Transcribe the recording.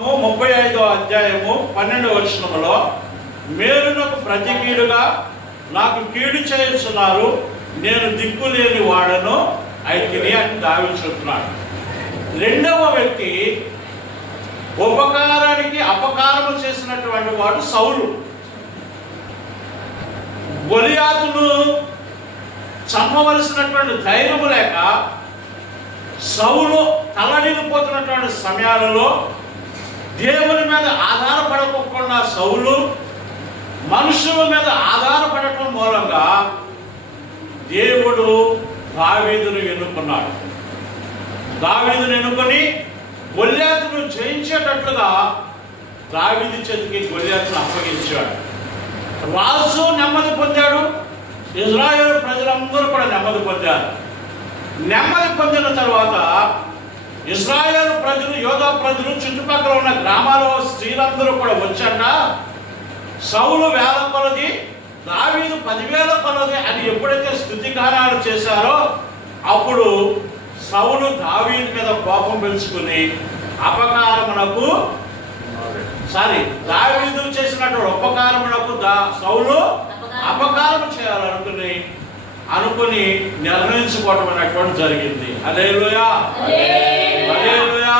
35వ అధ్యాయము 12వ వచనములో మేలునకు ప్రతికీడుగా నాకు కీడు చేస్తున్నారు, నేను దిక్కులేని వాడను అయితిని అని దావీదు చెప్తున్నాడు. రెండవ వ్యక్తి ఉపకారానికి అపకారము చేసినటువంటి వాడు సౌలు. గొలియాతును చంపవలసినటువంటి ధైర్యము లేక సౌలు తల్లడిల్లిపోతున్నటువంటి సమయాలలో దేవుని మీద ఆధారపడకుండా సౌలు మనుషుల మీద ఆధారపడటం మూలంగా దేవుడు దావీదును ఎన్నుకున్నాడు. దావీదును ఎన్నుకొని గొల్యాతును జయించేటట్లుగా దావీదు చేతికి గొల్యాతును అప్పగించాడు. రాజు నెమ్మది పొందాడు, ఇజ్రాయేలు ప్రజలందరూ కూడా నెమ్మది పొందారు. నెమ్మది పొందిన తర్వాత ఇజ్రాయేలు ప్రజలు, యోధా ప్రజలు, చుట్టుపక్కల ఉన్న గ్రామాల స్త్రీలందరూ కూడా వచ్చాక సౌలు 1000 కొలది, దావీదు 10,000 కొలది అని ఎప్పుడైతే స్తుతిగానాలు చేశారో అప్పుడు సౌలు దావీదు మీద కోపం పెంచుకుని దావీదు చేసినటువంటి ఉపకారమునకు సౌలు అపకారం చేయాలనుకుని నిర్ణయించుకోవడం అనేటువంటి జరిగింది. హల్లెలూయా, హల్లెలూయా.